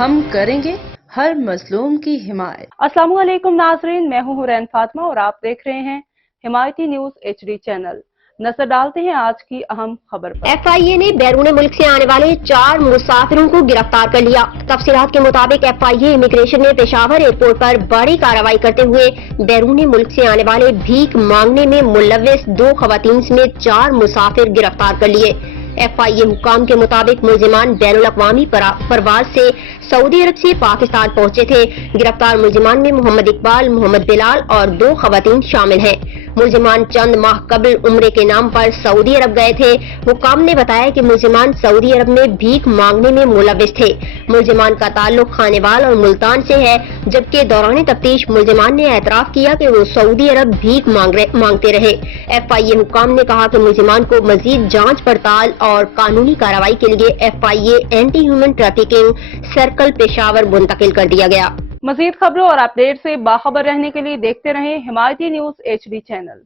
ہم کریں گے ہر مظلوم کی حمایت۔ السلام علیکم ناظرین، میں ہوں حورین فاطمہ اور آپ دیکھ رہے ہیں حمایتی نیوز HD چینل۔ نظر ڈالتے ہیں آج کی اہم خبر پر۔ FIA نے بیرون ملک سے آنے والے 4 مسافروں کو گرفتار کر لیا۔ تفصیلات کے مطابق FIA امیگریشن نے پشاور ایئرپورٹ پر بڑی کارروائی کرتے ہوئے بیرون ملک سے آنے والے بھیک مانگنے میں ملوث 2 خواتین سمیت 4 مسافر گرفتار کر لیے۔ FIA حکام کے مطابق ملزمان بین الاقوامی پرواز سے سعودی عرب سے پاکستان پہنچے تھے۔ گرفتار ملزمان میں محمد اقبال، محمد بلال اور 2 خواتین شامل ہیں۔ ملزمان چند ماہ قبل عمرے کے نام پر سعودی عرب گئے تھے۔ حکام نے بتایا کہ ملزمان سعودی عرب میں بھیک مانگنے میں ملوث تھے۔ ملزمان کا تعلق خانیوال اور ملتان سے ہے، جبکہ دوران تفتیش ملزمان نے اعتراف کیا کہ وہ سعودی عرب بھیک مانگتے رہے۔ FIA حکام نے کہا کہ ملزمان کو مزید جانچ پڑتال اور قانونی کارروائی کے لیے FIA anti human trafficking circle Peshawar منتقل کر دیا گیا۔ مزید خبروں اور اپڈیٹ سے باخبر رہنے کے لیے دیکھتے رہیں حمایتی نیوز HD چینل۔